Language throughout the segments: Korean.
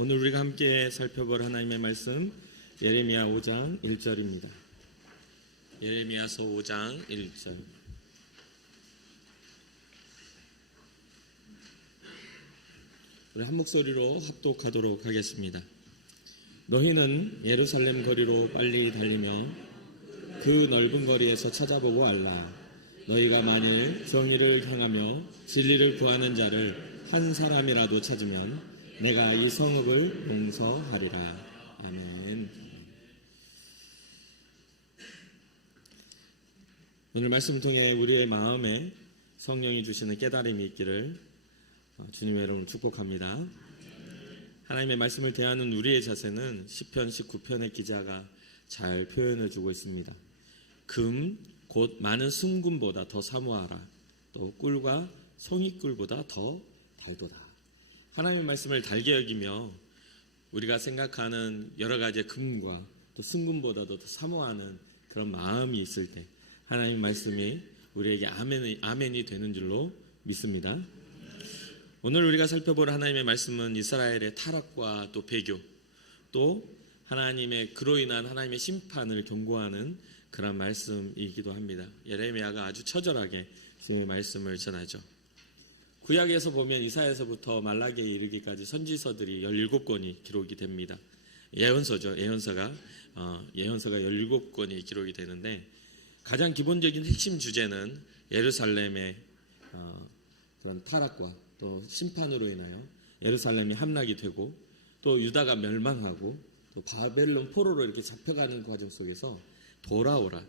오늘 우리가 함께 살펴볼 하나님의 말씀 예레미야 5장 1절입니다. 예레미야서 5장 1절. 우리 한 목소리로 합독하도록 하겠습니다. 너희는 예루살렘 거리로 빨리 달리며 그 넓은 거리에서 찾아보고 알라. 너희가 만일 정의를 향하며 진리를 구하는 자를 한 사람이라도 찾으면 내가 이 성읍을 용서하리라. 아멘. 오늘 말씀을 통해 우리의 마음에 성령이 주시는 깨달음이 있기를 주님의 이름으로 축복합니다. 하나님의 말씀을 대하는 우리의 자세는 시편 19편의 기자가 잘 표현해 주고 있습니다. 금, 곧 많은 순금보다 더 사모하라. 또 꿀과 송이꿀보다 더 달도다. 하나님의 말씀을 달게 여기며 우리가 생각하는 여러 가지 금과 또 순금보다도 더 사모하는 그런 마음이 있을 때 하나님의 말씀이 우리에게 아멘이 되는 줄로 믿습니다. 오늘 우리가 살펴볼 하나님의 말씀은 이스라엘의 타락과 또 배교, 또 하나님의 그로 인한 하나님의 심판을 경고하는 그런 말씀이기도 합니다. 예레미야가 아주 처절하게 주님의 말씀을 전하죠. 구약에서 보면 이사야서부터 말라기에 이르기까지 선지서들이 17권이 기록이 됩니다. 예언서죠. 예언서가 17권이 기록이 되는데 가장 기본적인 핵심 주제는 예루살렘의 그런 타락과 또 심판으로 인하여 예루살렘이 함락이 되고 또 유다가 멸망하고 또 바벨론 포로로 이렇게 잡혀가는 과정 속에서 돌아오라,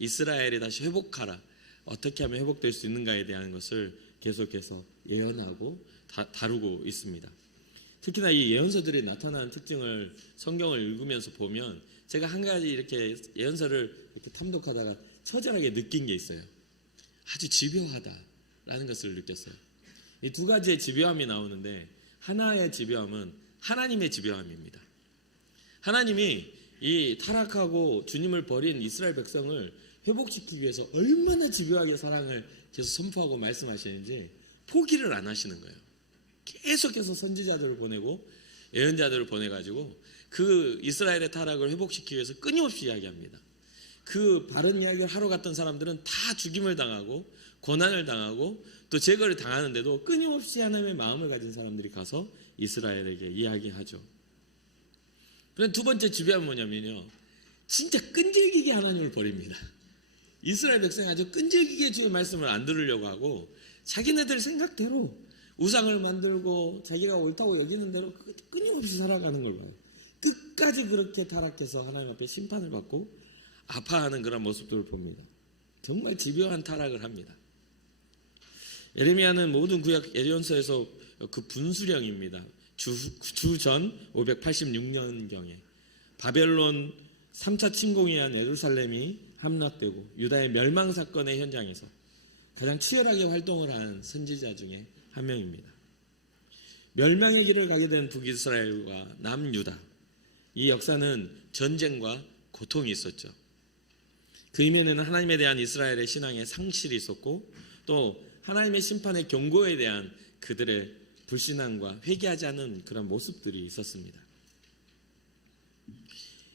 이스라엘이 다시 회복하라, 어떻게 하면 회복될 수 있는가에 대한 것을 계속해서 예언하고 다루고 있습니다. 특히나 이 예언서들이 나타나는 특징을 성경을 읽으면서 보면 제가 한 가지 이렇게 예언서를 이렇게 탐독하다가 처절하게 느낀 게 있어요. 아주 집요하다라는 것을 느꼈어요. 이 두 가지의 집요함이 나오는데 하나의 집요함은 하나님의 집요함입니다. 하나님이 이 타락하고 주님을 버린 이스라엘 백성을 회복시키기 위해서 얼마나 집요하게 사랑을 계속 선포하고 말씀하시는지 포기를 안 하시는 거예요. 계속해서 선지자들을 보내고 예언자들을 보내가지고 그 이스라엘의 타락을 회복시키기 위해서 끊임없이 이야기합니다. 그 바른 이야기를 하러 갔던 사람들은 다 죽임을 당하고 고난을 당하고 또 제거를 당하는데도 끊임없이 하나님의 마음을 가진 사람들이 가서 이스라엘에게 이야기하죠. 그런데 두 번째 집요함은 뭐냐면요, 진짜 끈질기게 하나님을 버립니다. 이스라엘 백성이 아주 끈질기게 주의 말씀을 안 들으려고 하고 자기네들 생각대로 우상을 만들고 자기가 옳다고 여기는 대로 끊임없이 살아가는 걸 봐요. 끝까지 그렇게 타락해서 하나님 앞에 심판을 받고 아파하는 그런 모습들을 봅니다. 정말 집요한 타락을 합니다. 예레미야는 모든 구약 예언서에서 그 분수령입니다. 주전 586년경에 바벨론 3차 침공에 의한 예루살렘이 함락되고 유다의 멸망 사건의 현장에서 가장 치열하게 활동을 한 선지자 중에 한 명입니다. 멸망의 길을 가게 된 북이스라엘과 남유다, 이 역사는 전쟁과 고통이 있었죠. 그 이면에는 하나님에 대한 이스라엘의 신앙의 상실이 있었고 또 하나님의 심판의 경고에 대한 그들의 불신앙과 회개하지 않은 그런 모습들이 있었습니다.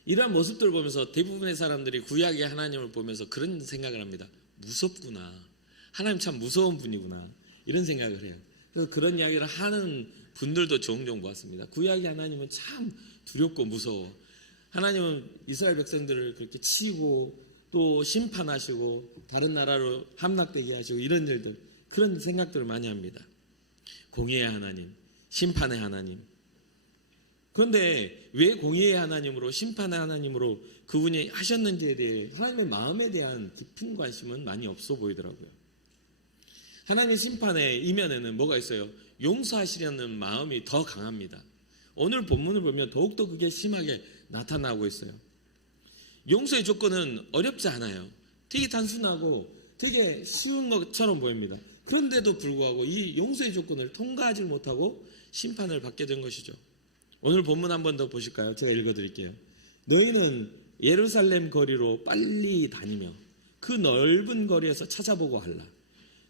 이러한 모습들을 보면서 대부분의 사람들이 구약의 하나님을 보면서 그런 생각을 합니다. 무섭구나, 하나님 참 무서운 분이구나, 이런 생각을 해요. 그래서 그런 이야기를 하는 분들도 종종 보았습니다. 구약의 하나님은 참 두렵고 무서워, 하나님은 이스라엘 백성들을 그렇게 치고 또 심판하시고 다른 나라로 함락되게 하시고 이런 일들, 그런 생각들을 많이 합니다. 공의의 하나님, 심판의 하나님. 그런데 왜 공의의 하나님으로 심판의 하나님으로 그분이 하셨는지에 대해 하나님의 마음에 대한 깊은 관심은 많이 없어 보이더라고요. 하나님의 심판의 이면에는 뭐가 있어요? 용서하시려는 마음이 더 강합니다. 오늘 본문을 보면 더욱더 그게 심하게 나타나고 있어요. 용서의 조건은 어렵지 않아요. 되게 단순하고 되게 쉬운 것처럼 보입니다. 그런데도 불구하고 이 용서의 조건을 통과하지 못하고 심판을 받게 된 것이죠. 오늘 본문 한 번 더 보실까요? 제가 읽어드릴게요. 너희는 예루살렘 거리로 빨리 다니며 그 넓은 거리에서 찾아보고 할라.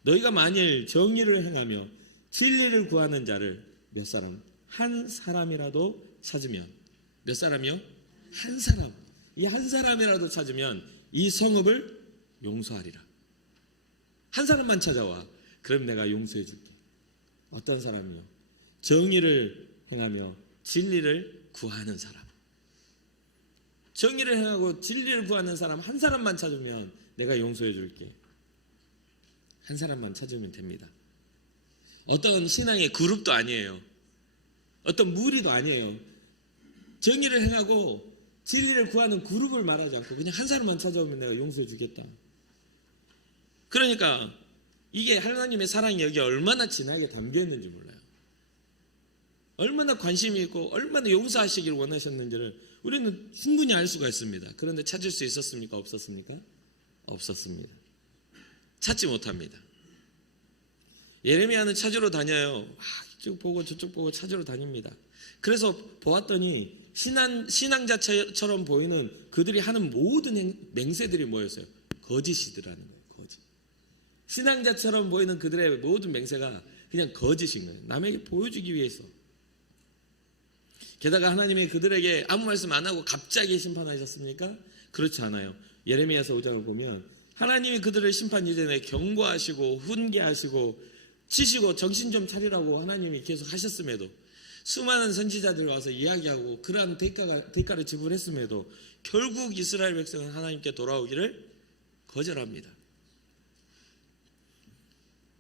너희가 만일 정의를 행하며 진리를 구하는 자를 몇 사람? 한 사람이라도 찾으면, 몇 사람이요? 한 사람. 이 한 사람이라도 찾으면 이 성읍을 용서하리라. 한 사람만 찾아와. 그럼 내가 용서해 줄게. 어떤 사람이요? 정의를 행하며 진리를 구하는 사람. 정의를 행하고 진리를 구하는 사람 한 사람만 찾으면 내가 용서해 줄게. 한 사람만 찾으면 됩니다. 어떤 신앙의 그룹도 아니에요. 어떤 무리도 아니에요. 정의를 행하고 진리를 구하는 그룹을 말하지 않고 그냥 한 사람만 찾아오면 내가 용서해 주겠다. 그러니까 이게 하나님의 사랑이 여기 얼마나 진하게 담겨 있는지 몰라요. 얼마나 관심이 있고 얼마나 용서하시기를 원하셨는지를 우리는 충분히 알 수가 있습니다. 그런데 찾을 수 있었습니까? 없었습니까? 없었습니다. 찾지 못합니다. 예레미야는 찾으러 다녀요. 이쪽 보고 저쪽 보고 찾으러 다닙니다. 그래서 보았더니 신앙자처럼 보이는 그들이 하는 모든 맹세들이 뭐였어요? 거짓이더라는 거예요. 거짓. 신앙자처럼 보이는 그들의 모든 맹세가 그냥 거짓인 거예요. 남에게 보여주기 위해서. 게다가 하나님이 그들에게 아무 말씀 안 하고 갑자기 심판하셨습니까? 그렇지 않아요. 예레미야서 5장을 보면 하나님이 그들을 심판 이전에 경고하시고 훈계하시고 치시고 정신 좀 차리라고 하나님이 계속 하셨음에도 수많은 선지자들 와서 이야기하고 그러한 대가를 지불했음에도 결국 이스라엘 백성은 하나님께 돌아오기를 거절합니다.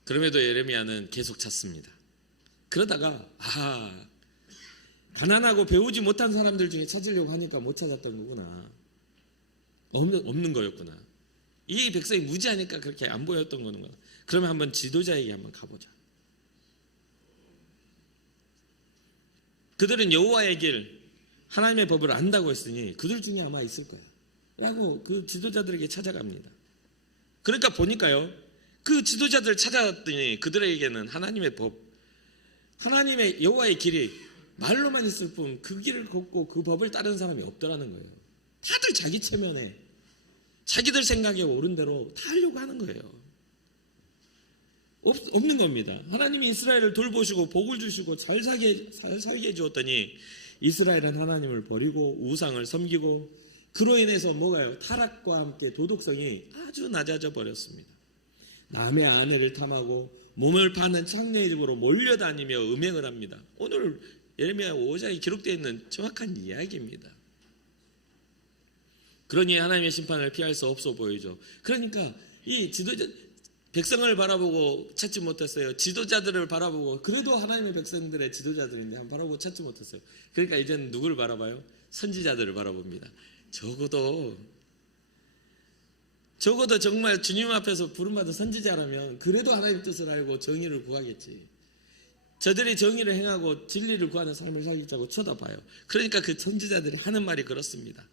그럼에도 예레미야는 계속 찾습니다. 그러다가 가난하고 배우지 못한 사람들 중에 찾으려고 하니까 못 찾았던 거구나. 없는 거였구나. 이 백성이 무지하니까 그렇게 안 보였던 거구나. 그러면 한번 지도자에게 한번 가보자. 그들은 여호와의 길, 하나님의 법을 안다고 했으니 그들 중에 아마 있을 거야 라고 그 지도자들에게 찾아갑니다. 그러니까 보니까요, 그 지도자들을 찾아갔더니 그들에게는 하나님의 법, 하나님의 여호와의 길이 말로만 있을 뿐 그 길을 걷고 그 법을 따르는 사람이 없더라는 거예요. 다들 자기 체면에 자기들 생각에 옳은 대로 다 하려고 하는 거예요. 없는 겁니다. 하나님이 이스라엘을 돌보시고 복을 주시고 잘 살게 해주었더니 이스라엘은 하나님을 버리고 우상을 섬기고 그로 인해서 뭐가요? 타락과 함께 도덕성이 아주 낮아져 버렸습니다. 남의 아내를 탐하고 몸을 파는 창녀의 집으로 몰려다니며 음행을 합니다. 오늘 예레미야 5장에 기록되어 있는 정확한 이야기입니다. 그러니 하나님의 심판을 피할 수 없어 보이죠. 그러니까 이 지도자 백성을 바라보고 찾지 못했어요. 지도자들을 바라보고 그래도 하나님의 백성들의 지도자들인데 한번 바라보고 찾지 못했어요. 그러니까 이제는 누구를 바라봐요? 선지자들을 바라봅니다. 적어도 정말 주님 앞에서 부름받은 선지자라면 그래도 하나님 뜻을 알고 정의를 구하겠지. 저들이 정의를 행하고 진리를 구하는 삶을 살자고 쳐다봐요. 그러니까 그 선지자들이 하는 말이 그렇습니다.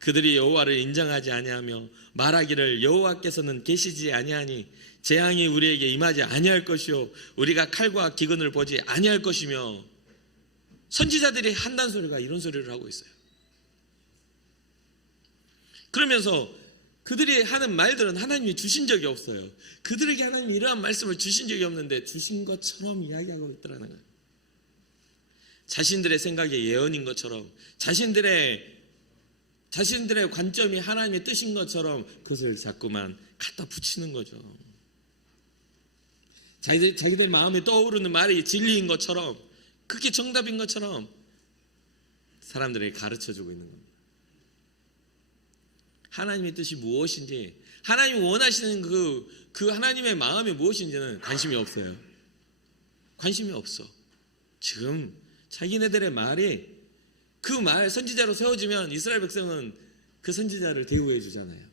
그들이 여호와를 인정하지 아니하며 말하기를 여호와께서는 계시지 아니하니 재앙이 우리에게 임하지 아니할 것이요 우리가 칼과 기근을 보지 아니할 것이며, 선지자들이 한단 소리가 이런 소리를 하고 있어요. 그러면서 그들이 하는 말들은 하나님이 주신 적이 없어요. 그들에게 하나님이 이러한 말씀을 주신 적이 없는데 주신 것처럼 이야기하고 있더라는 거예요. 자신들의 생각의 예언인 것처럼, 자신들의 관점이 하나님의 뜻인 것처럼 그것을 자꾸만 갖다 붙이는 거죠. 자기들 마음에 떠오르는 말이 진리인 것처럼, 그게 정답인 것처럼 사람들에게 가르쳐주고 있는 겁니다. 하나님의 뜻이 무엇인지, 하나님이 원하시는 그 하나님의 마음이 무엇인지는 관심이 없어요. 관심이 없어. 지금 자기네들의 말이 그 말 선지자로 세워지면 이스라엘 백성은 그 선지자를 대우해 주잖아요.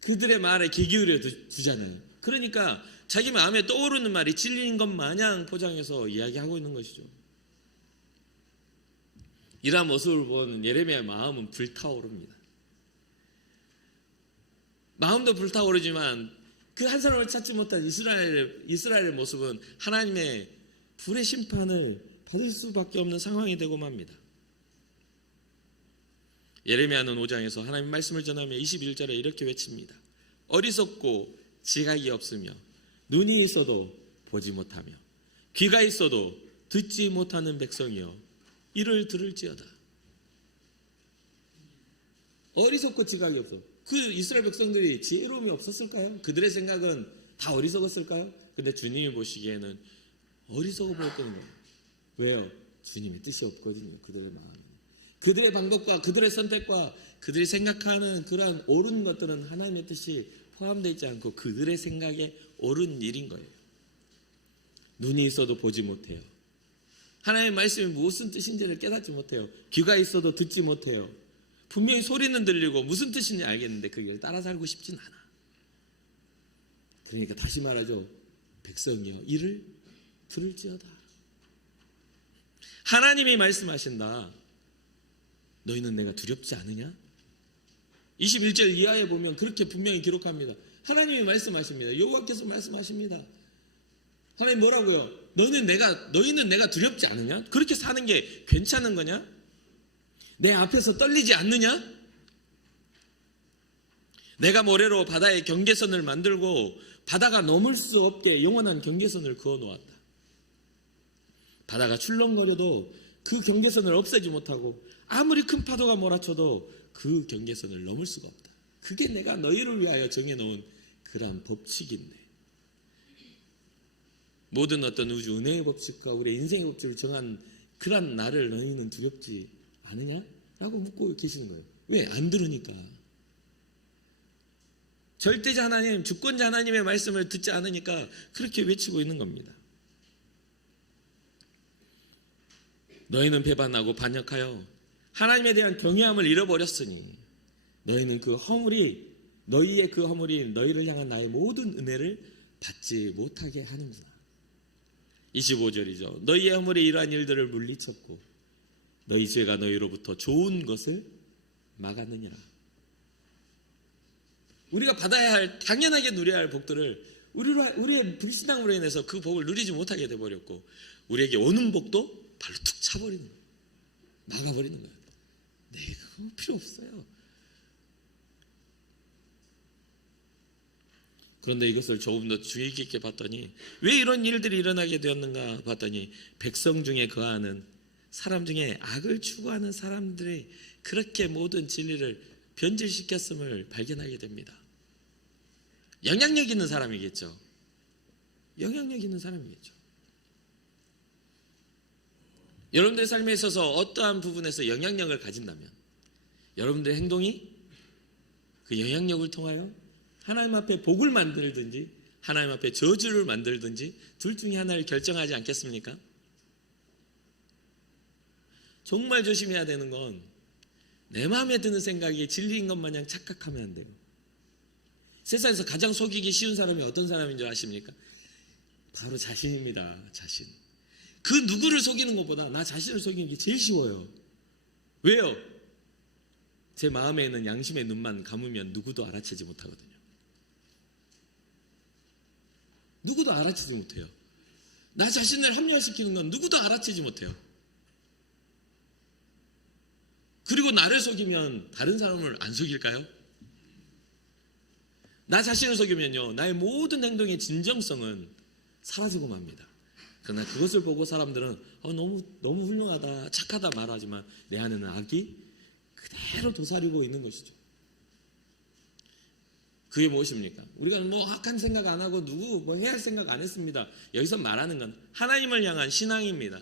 그들의 말에 귀 기울여 주잖아요. 그러니까 자기 마음에 떠오르는 말이 진리인 것 마냥 포장해서 이야기하고 있는 것이죠. 이러한 모습을 보는 예레미야의 마음은 불타오릅니다. 마음도 불타오르지만 그 한 사람을 찾지 못한 이스라엘의 모습은 하나님의 불의 심판을 받을 수밖에 없는 상황이 되고 맙니다. 예레미야는 5장에서 하나님 말씀을 전하며 21절에 이렇게 외칩니다. 어리석고 지각이 없으며 눈이 있어도 보지 못하며 귀가 있어도 듣지 못하는 백성이여, 이를 들을지어다. 어리석고 지각이 없어. 그 이스라엘 백성들이 지혜로움이 없었을까요? 그들의 생각은 다 어리석었을까요? 근데 주님이 보시기에는 어리석어 보였던 거예요. 왜요? 주님의 뜻이 없거든요. 그들의 마음에. 그들의 방법과 그들의 선택과 그들이 생각하는 그러한 옳은 것들은 하나님의 뜻이 포함되어 있지 않고 그들의 생각에 옳은 일인 거예요. 눈이 있어도 보지 못해요. 하나님의 말씀이 무슨 뜻인지를 깨닫지 못해요. 귀가 있어도 듣지 못해요. 분명히 소리는 들리고 무슨 뜻인지 알겠는데 그걸 따라 살고 싶진 않아. 그러니까 다시 말하죠. 백성이여 이를 들을지어다. 하나님이 말씀하신다. 너희는 내가 두렵지 않으냐? 21절 이하에 보면 그렇게 분명히 기록합니다. 하나님이 말씀하십니다. 여호와께서 말씀하십니다. 하나님 뭐라고요? 너희는 내가 두렵지 않으냐? 그렇게 사는 게 괜찮은 거냐? 내 앞에서 떨리지 않느냐? 내가 모래로 바다의 경계선을 만들고 바다가 넘을 수 없게 영원한 경계선을 그어 놓았다. 바다가 출렁거려도 그 경계선을 없애지 못하고 아무리 큰 파도가 몰아쳐도 그 경계선을 넘을 수가 없다. 그게 내가 너희를 위하여 정해놓은 그러한 법칙인데 모든 어떤 우주 은혜의 법칙과 우리의 인생의 법칙을 정한 그러한 나를 너희는 두렵지 않으냐? 라고 묻고 계시는 거예요. 왜? 안 들으니까. 절대자 하나님, 주권자 하나님의 말씀을 듣지 않으니까 그렇게 외치고 있는 겁니다. 너희는 배반하고 반역하여 하나님에 대한 경외함을 잃어버렸으니 너희는 너희의 그 허물이 너희를 향한 나의 모든 은혜를 받지 못하게 하는구나. 25절이죠. 너희의 허물이 이러한 일들을 물리쳤고 너희 죄가 너희로부터 좋은 것을 막았느냐. 우리가 받아야 할, 당연하게 누려야 할 복들을 우리의 불신앙으로 인해서 그 복을 누리지 못하게 돼버렸고 우리에게 오는 복도 발로 툭 차버리는 거예요. 막아버리는 거예요. 그거 필요 없어요. 그런데 이것을 조금 더 주의 깊게 봤더니 왜 이런 일들이 일어나게 되었는가 봤더니 백성 중에 거하는 사람 중에 악을 추구하는 사람들이 그렇게 모든 진리를 변질시켰음을 발견하게 됩니다. 영향력 있는 사람이겠죠. 영향력 있는 사람이겠죠. 여러분들의 삶에 있어서 어떠한 부분에서 영향력을 가진다면 여러분들의 행동이 그 영향력을 통하여 하나님 앞에 복을 만들든지 하나님 앞에 저주를 만들든지 둘 중에 하나를 결정하지 않겠습니까? 정말 조심해야 되는 건 내 마음에 드는 생각이 진리인 것 마냥 착각하면 안 돼요. 세상에서 가장 속이기 쉬운 사람이 어떤 사람인 줄 아십니까? 바로 자신입니다. 자신. 그 누구를 속이는 것보다 나 자신을 속이는 게 제일 쉬워요. 왜요? 제 마음에 있는 양심의 눈만 감으면 누구도 알아채지 못하거든요. 누구도 알아채지 못해요. 나 자신을 합리화시키는 건 누구도 알아채지 못해요. 그리고 나를 속이면 다른 사람을 안 속일까요? 나 자신을 속이면요, 나의 모든 행동의 진정성은 사라지고 맙니다. 그러나 그것을 보고 사람들은 너무 훌륭하다, 착하다 말하지만 내 안에는 악이 그대로 도사리고 있는 것이죠. 그게 무엇입니까? 우리가 악한 생각 안 하고 누구 해야 할 생각 안 했습니다. 여기서 말하는 건 하나님을 향한 신앙입니다.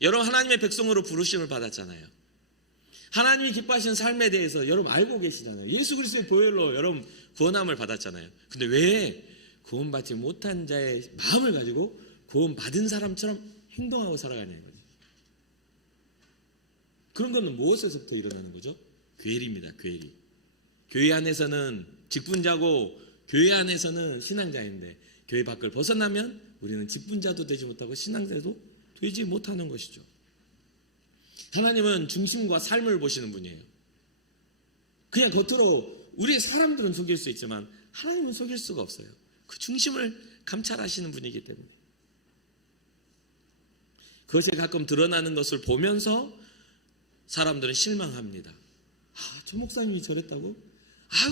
여러분 하나님의 백성으로 부르심을 받았잖아요. 하나님이 기뻐하시는 삶에 대해서 여러분 알고 계시잖아요. 예수 그리스도의 보혈로 여러분 구원함을 받았잖아요. 근데 왜 구원받지 못한 자의 마음을 가지고 구원받은 사람처럼 행동하고 살아가냐는 거죠. 그런 거는 무엇에서부터 일어나는 거죠? 괴리입니다. 괴리. 교회 안에서는 직분자고 교회 안에서는 신앙자인데 교회 밖을 벗어나면 우리는 직분자도 되지 못하고 신앙자도 되지 못하는 것이죠. 하나님은 중심과 삶을 보시는 분이에요. 그냥 겉으로 우리 사람들은 속일 수 있지만 하나님은 속일 수가 없어요. 그 중심을 감찰하시는 분이기 때문에. 그것이 가끔 드러나는 것을 보면서 사람들은 실망합니다. 저 목사님이 저랬다고?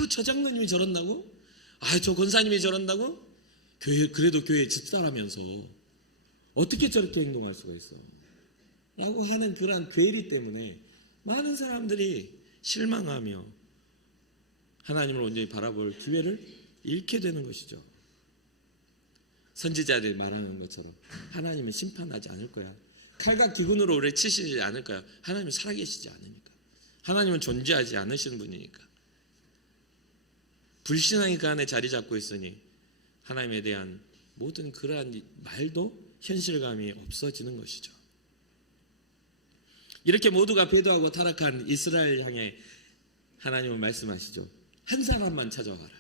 저 장로님이 저런다고? 저 권사님이 저런다고? 그래도 교회 집사라면서 어떻게 저렇게 행동할 수가 있어? 라고 하는 그러한 괴리 때문에 많은 사람들이 실망하며 하나님을 온전히 바라볼 기회를 잃게 되는 것이죠. 선지자들이 말하는 것처럼 하나님은 심판하지 않을 거야. 칼과 기근으로 우리를 치시지 않을 거야. 하나님은 살아계시지 않으니까. 하나님은 존재하지 않으시는 분이니까. 불신앙이 그 안에 자리 잡고 있으니 하나님에 대한 모든 그러한 말도 현실감이 없어지는 것이죠. 이렇게 모두가 배도하고 타락한 이스라엘 향해 하나님은 말씀하시죠. 한 사람만 찾아와라.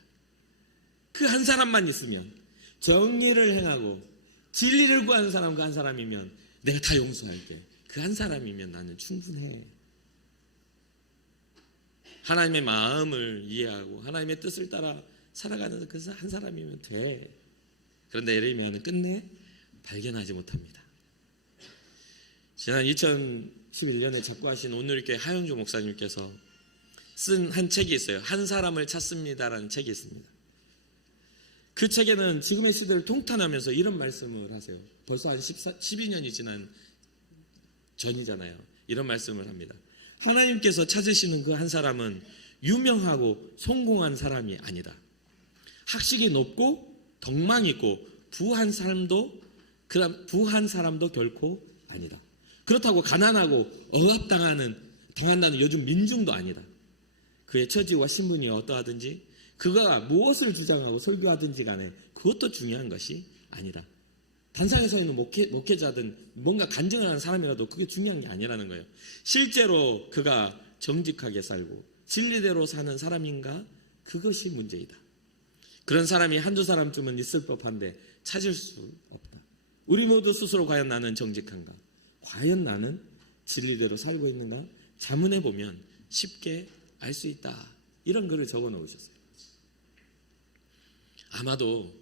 그 한 사람만 있으면, 정의를 행하고 진리를 구하는 사람 그 한 사람이면 내가 다 용서할게. 그 한 사람이면 나는 충분해. 하나님의 마음을 이해하고 하나님의 뜻을 따라 살아가는 그 한 사람이면 돼. 그런데 예레미야는 끝내 발견하지 못합니다. 지난 2011년에 작고하신 오늘교회 하영주 목사님께서 쓴 한 책이 있어요. 한 사람을 찾습니다라는 책이 있습니다. 그 책에는 지금의 시대를 통탄하면서 이런 말씀을 하세요. 벌써 한 12년이 지난 전이잖아요. 이런 말씀을 합니다. 하나님께서 찾으시는 그 한 사람은 유명하고 성공한 사람이 아니다. 학식이 높고 덕망 있고 부한 사람도 결코 아니다. 그렇다고 가난하고 당한다는 요즘 민중도 아니다. 그의 처지와 신분이 어떠하든지 그가 무엇을 주장하고 설교하든지 간에 그것도 중요한 것이 아니다. 단상에 서 있는 목회자든 뭔가 간증을 하는 사람이라도 그게 중요한 게 아니라는 거예요. 실제로 그가 정직하게 살고 진리대로 사는 사람인가? 그것이 문제이다. 그런 사람이 한두 사람쯤은 있을 법한데 찾을 수 없다. 우리 모두 스스로 과연 나는 정직한가? 과연 나는 진리대로 살고 있는가? 자문해 보면 쉽게 알 수 있다. 이런 글을 적어 놓으셨어요. 아마도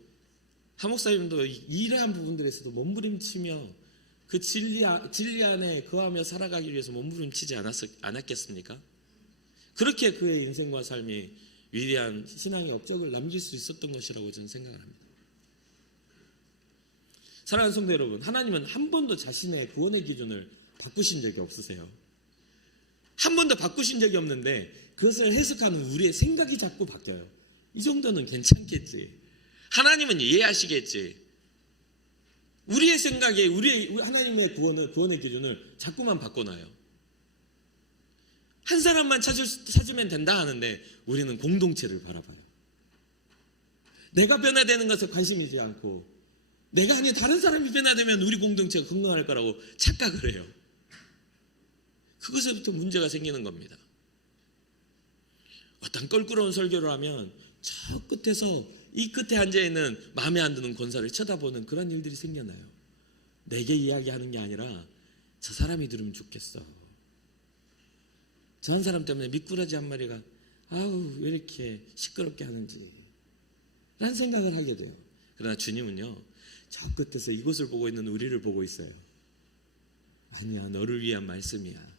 하 목사님도 이러한 부분들에서도 몸부림치며 그 진리 안에 거하며 살아가기 위해서 몸부림치지 않았겠습니까? 그렇게 그의 인생과 삶이 위대한 신앙의 업적을 남길 수 있었던 것이라고 저는 생각을 합니다. 사랑하는 성도 여러분, 하나님은 한 번도 자신의 구원의 기준을 바꾸신 적이 없으세요. 한 번도 바꾸신 적이 없는데 그것을 해석하는 우리의 생각이 자꾸 바뀌어요. 이 정도는 괜찮겠지. 하나님은 이해하시겠지. 우리의 생각에 하나님의 구원의 기준을 자꾸만 바꿔놔요. 한 사람만 찾으면 된다 하는데 우리는 공동체를 바라봐요. 내가 변화되는 것에 관심이지 않고 내가 아닌 다른 사람이 변화되면 우리 공동체가 건강할 거라고 착각을 해요. 그것에부터 문제가 생기는 겁니다. 어떤 껄끄러운 설교를 하면 저 끝에서 이 끝에 앉아있는 마음에 안 드는 권사를 쳐다보는 그런 일들이 생겨나요. 내게 이야기하는 게 아니라 저 사람이 들으면 죽겠어. 저 한 사람 때문에 미꾸라지 한 마리가 아우 왜 이렇게 시끄럽게 하는지 라는 생각을 하게 돼요. 그러나 주님은요, 저 끝에서 이곳을 보고 있는 우리를 보고 있어요. 아니야, 너를 위한 말씀이야.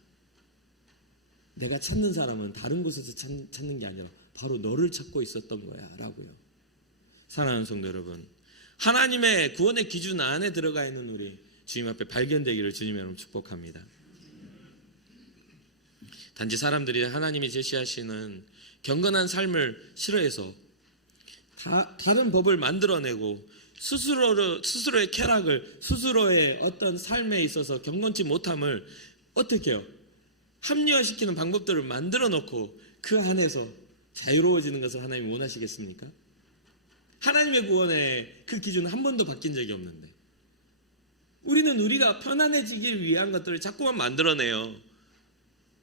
내가 찾는 사람은 다른 곳에서 찾는 게 아니라 바로 너를 찾고 있었던 거야 라고요. 사랑하는 성도 여러분, 하나님의 구원의 기준 안에 들어가 있는 우리 주님 앞에 발견되기를 주님의 이름으로 축복합니다. 단지 사람들이 하나님이 제시하시는 경건한 삶을 싫어해서 다른 법을 만들어내고 스스로의 쾌락을, 스스로의 어떤 삶에 있어서 경건치 못함을 어떻게 해요? 합리화시키는 방법들을 만들어 놓고 그 안에서 자유로워지는 것을 하나님이 원하시겠습니까? 하나님의 구원의 그 기준은 한 번도 바뀐 적이 없는데 우리는 우리가 편안해지길 위한 것들을 자꾸만 만들어내요.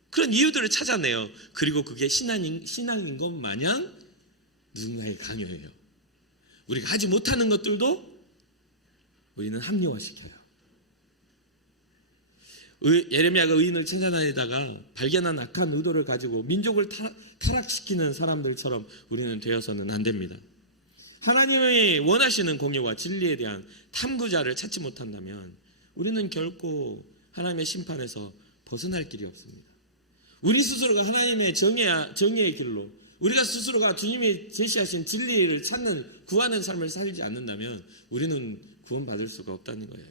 그런 이유들을 찾아내요. 그리고 그게 신앙인 것 마냥 누군가에 강요해요. 우리가 하지 못하는 것들도 우리는 합리화시켜요. 예레미야가 의인을 찾아다니다가 발견한 악한 의도를 가지고 민족을 타락시키는 사람들처럼 우리는 되어서는 안 됩니다. 하나님이 원하시는 공의와 진리에 대한 탐구자를 찾지 못한다면 우리는 결코 하나님의 심판에서 벗어날 길이 없습니다. 우리 스스로가 하나님의 정의의 길로, 우리가 스스로가 주님이 제시하신 진리를 찾는, 구하는 삶을 살지 않는다면 우리는 구원받을 수가 없다는 거예요.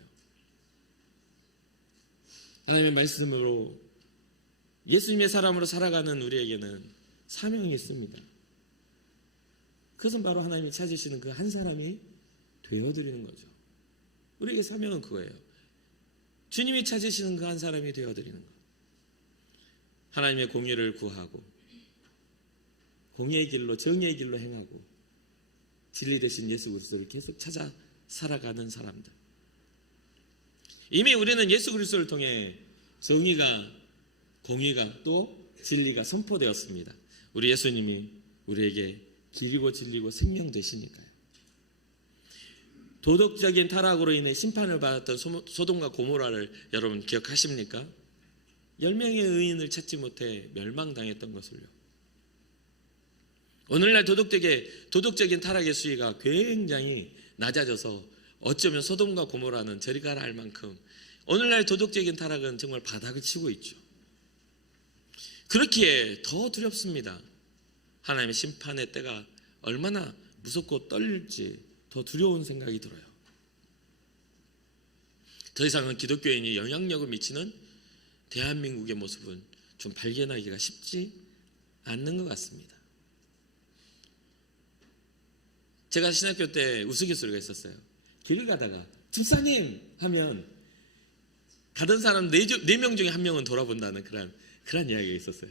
하나님의 말씀으로 예수님의 사람으로 살아가는 우리에게는 사명이 있습니다. 그것은 바로 하나님이 찾으시는 그 한 사람이 되어드리는 거죠. 우리에게 사명은 그거예요. 주님이 찾으시는 그 한 사람이 되어드리는 것. 하나님의 공의를 구하고 공의의 길로 정의의 길로 행하고 진리 되신 예수 그리스도를 계속 찾아 살아가는 사람들. 이미 우리는 예수 그리스도를 통해 정의가 공의가 또 진리가 선포되었습니다. 우리 예수님이 우리에게 길이고 진리고 생명 되시니까요. 도덕적인 타락으로 인해 심판을 받았던 소돔과 고모라를 여러분 기억하십니까? 10명의 의인을 찾지 못해 멸망당했던 것을요. 오늘날 도덕적인 타락의 수위가 굉장히 낮아져서 어쩌면 소돔과 고모라는 저리 가라 할 만큼 오늘날 도덕적인 타락은 정말 바닥을 치고 있죠. 그렇기에 더 두렵습니다. 하나님의 심판의 때가 얼마나 무섭고 떨릴지 더 두려운 생각이 들어요. 더 이상은 기독교인이 영향력을 미치는 대한민국의 모습은 좀 발견하기가 쉽지 않는 것 같습니다. 제가 신학교 때 우스갯소리가 있었어요. 길을 가다가 집사님 하면 가던 사람 4명 중에 1명은 돌아본다는 그런 이야기가 있었어요.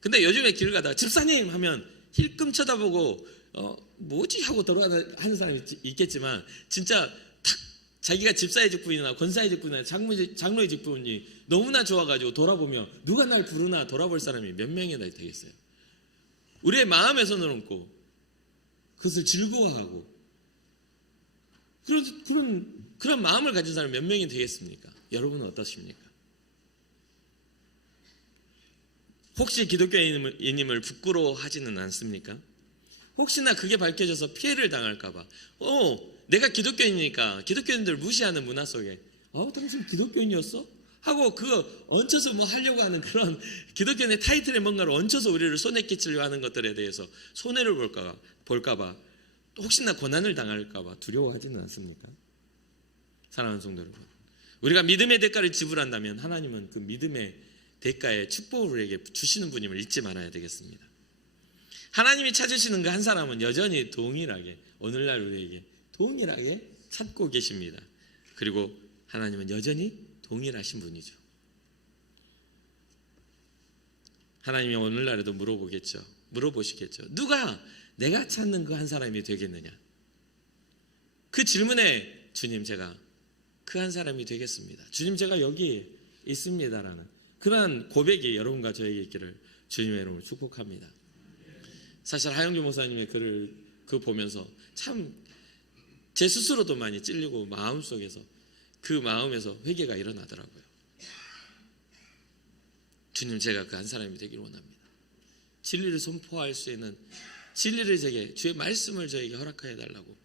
근데 요즘에 길을 가다가 집사님 하면 힐끔 쳐다보고 뭐지 하고 돌아가는 사람이 있겠지만 진짜 탁 자기가 집사의 직분이나 권사의 직분이나 장로의 직분이 너무나 좋아가지고 돌아보며 누가 날 부르나 돌아볼 사람이 몇 명이나 되겠어요. 우리의 마음에 손을 얹고 그것을 즐거워하고 그런 마음을 가진 사람이 몇 명이 되겠습니까? 여러분은 어떠십니까? 혹시 기독교인임을 부끄러워하지는 않습니까? 혹시나 그게 밝혀져서 피해를 당할까봐 내가 기독교인이니까 기독교인들을 무시하는 문화 속에 당신 기독교인이었어? 하고 얹혀서 뭐 하려고 하는 그런 기독교인의 타이틀에 뭔가를 얹혀서 우리를 손에 끼치려고 하는 것들에 대해서 손해를 볼까봐 혹시나 고난을 당할까봐 두려워하지는 않습니까? 사랑하는 성도 여러분, 우리가 믿음의 대가를 지불한다면 하나님은 그 믿음의 대가의 축복을 우리에게 주시는 분임을 잊지 말아야 되겠습니다. 하나님이 찾으시는 그 한 사람은 여전히 동일하게 오늘날 우리에게 동일하게 찾고 계십니다. 그리고 하나님은 여전히 동일하신 분이죠. 하나님이 오늘날에도 물어보시겠죠. 누가 내가 찾는 그 한 사람이 되겠느냐? 그 질문에 주님 제가 그 한 사람이 되겠습니다. 주님 제가 여기 있습니다라는 그러한 고백이 여러분과 저에게 있기를 주님의 이름으로 축복합니다. 사실 하영주 목사님의 글을 보면서 참 제 스스로도 많이 찔리고 마음속에서 그 마음에서 회개가 일어나더라고요. 주님 제가 그 한 사람이 되기를 원합니다. 진리를 선포할 수 있는 진리를 제게 주의 말씀을 저에게 허락하여 달라고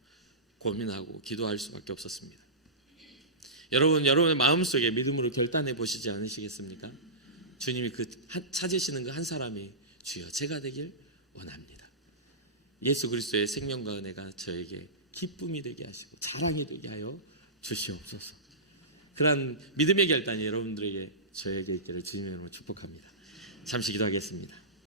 고민하고 기도할 수밖에 없었습니다. 여러분의 마음속에 믿음으로 결단해 보시지 않으시겠습니까? 주님이 찾으시는 그 한 사람이 주여 제가 되길 원합니다. 예수 그리스도의 생명과 은혜가 저에게 기쁨이 되게 하시고 자랑이 되게 하여 주시옵소서. 그러한 믿음의 결단이 여러분들에게 저에게 있기를 주님의 이름으로 축복합니다. 잠시 기도하겠습니다.